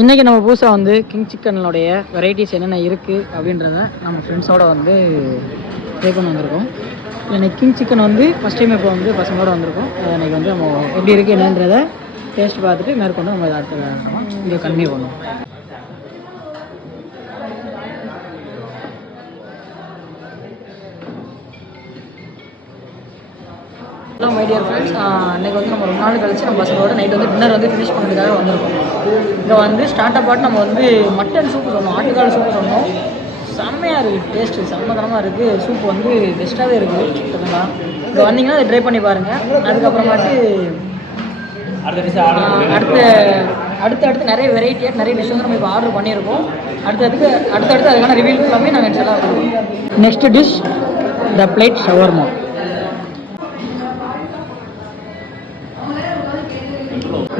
இன்றைக்கி நம்ம புதுசாக வந்து கிங் சிக்கனுடைய வெரைட்டிஸ் என்னென்ன இருக்குது அப்படின்றத நம்ம ஃப்ரெண்ட்ஸோடு வந்து ட்ரை பண்ணி வந்திருக்கோம். இன்றைக்கி கிங் சிக்கன் வந்து ஃபஸ்ட் டைம் இப்போ வந்து பசங்களோடு வந்திருக்கோம். இன்றைக்கி வந்து நம்ம எப்படி இருக்குது என்னன்றதை டேஸ்ட் பார்த்துட்டு மேற்கொண்டு நம்ம அடுத்த இதை கண்டினியூ பண்ணுவோம். ஹலோ மை டியர் ஃப்ரெண்ட்ஸ், இன்றைக்கி வந்து நம்ம ரொம்ப நாள் கழிச்சு நம்ம பசங்களோட நைட் வந்து டின்னர் வந்து ஃபினிஷ் பண்ணுறதுக்காக வந்திருக்கோம். இங்கே வந்து ஸ்டார்ட் பாட்டு நம்ம வந்து மட்டன் சூப்பு சொன்னோம், ஆட்டுக்கால் சூப்பு சொன்னோம். செம்மையாக இருக்குது, டேஸ்ட்டு செம்மதனமாக இருக்குது. சூப் வந்து பெஸ்ட்டாகவே இருக்குது. ஓகேங்களா, இங்கே வந்தீங்கன்னா அதை ட்ரை பண்ணி பாருங்கள். அதுக்கப்புறமாட்டு அடுத்து நிறைய வெரைட்டியாக நிறைய டிஷ் வந்து நம்ம இப்போ ஆர்டர் பண்ணியிருக்கோம். அடுத்தடுத்து அதுக்கான ரிவ்யூ எல்லாமே நாங்கள் செலவு பண்ணுவோம். Next dish the plate shawarma.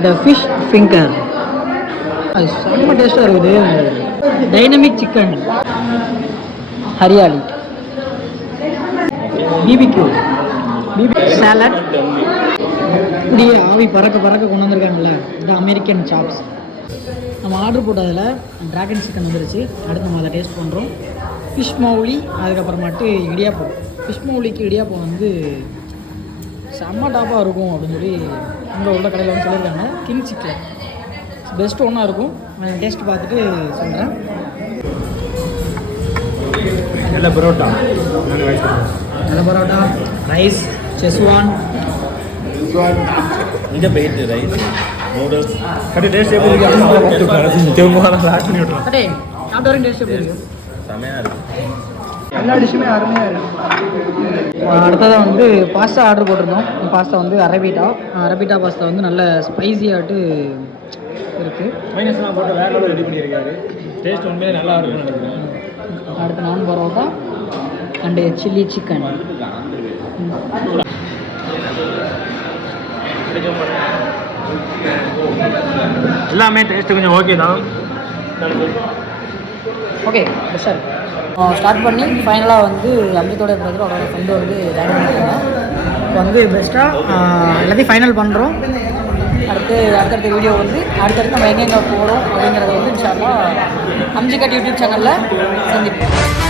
The fish finger அது செம்ம டேஸ்ட்டாக இருக்குது. Dynamic chicken hariyali, BBQ salad, இப்படியே ஆவி பறக்க கொண்டு வந்திருக்காங்கல்ல, இது அமெரிக்கன் சாப்ஸ். நம்ம ஆர்டர் போட்டதில் ட்ராகன் சிக்கன் வந்துருச்சு. அடுத்து நம்ம அதை டேஸ்ட் பண்ணுறோம். ஃபிஷ் மௌலி, அதுக்கப்புறமாட்டு இடியாப்பம். ஃபிஷ் மௌலிக்கு இடியாப்பம் வந்து செம்ம டாப்பாக இருக்கும் அப்படின்னு சொல்லி இங்கே உள்ள கடையில் வந்து சொல்லியிருக்காங்க. கிங் சிக்கன் பெஸ்ட் ஒன்றா இருக்கும். நான் டேஸ்ட் பார்த்துட்டு சொல்கிறேன். நல்ல பரோட்டா, ரைஸ், செஸ்வான், இந்த பெயிண்ட் ரைஸ், நூடுல்ஸ் கடை டேஸ்ட் எப்படி இருக்கு? திரும்ப லாஸ்ட் பண்ணி விட்டுறோம். கடை சாப்பிட்ட வரைக்கும் டேஸ்ட் எப்படி இருக்குது? செமையாக இருக்குது. எல்லா டிஷ்ஷுமே அருமையாக இருக்குது. அடுத்ததாக வந்து பாஸ்தா ஆர்டர் போட்டிருந்தோம். பாஸ்தா வந்து அரபிட்டா பாஸ்தா வந்து நல்ல ஸ்பைஸியாகிட்டு இருக்குது. மைனஸ்லாம் போட்டு வேறு லெவலில் ரெடி பண்ணியிருக்காரு. டேஸ்ட் உண்மையிலே நல்லா இருக்கும்னு நினைக்கிறேன். அடுத்து நான் பரோட்டா அண்டு சில்லி சிக்கன். எல்லாமே டேஸ்ட்டு கொஞ்சம் ஓகே தான். ஓகே சார், ஸ்டார்ட் பண்ணி ஃபைனலாக வந்து அமிர்தோட பிரதர் அவரோட ஃப்ரெண்டு வந்து ஜாயின் பண்ணியிருக்காங்க. இப்போ வந்து பெஸ்ட்டாக எல்லாத்தையும் ஃபைனல் பண்ணுறோம். அடுத்தடுத்த வீடியோ வந்து அடுத்தடுத்து நம்ம எங்கெங்கே போகிறோம் அப்படிங்கிறத வந்து இன்ஷா அல்லாஹ் அம்ஜிகட் யூடியூப் சேனலில் சந்திப்போம்.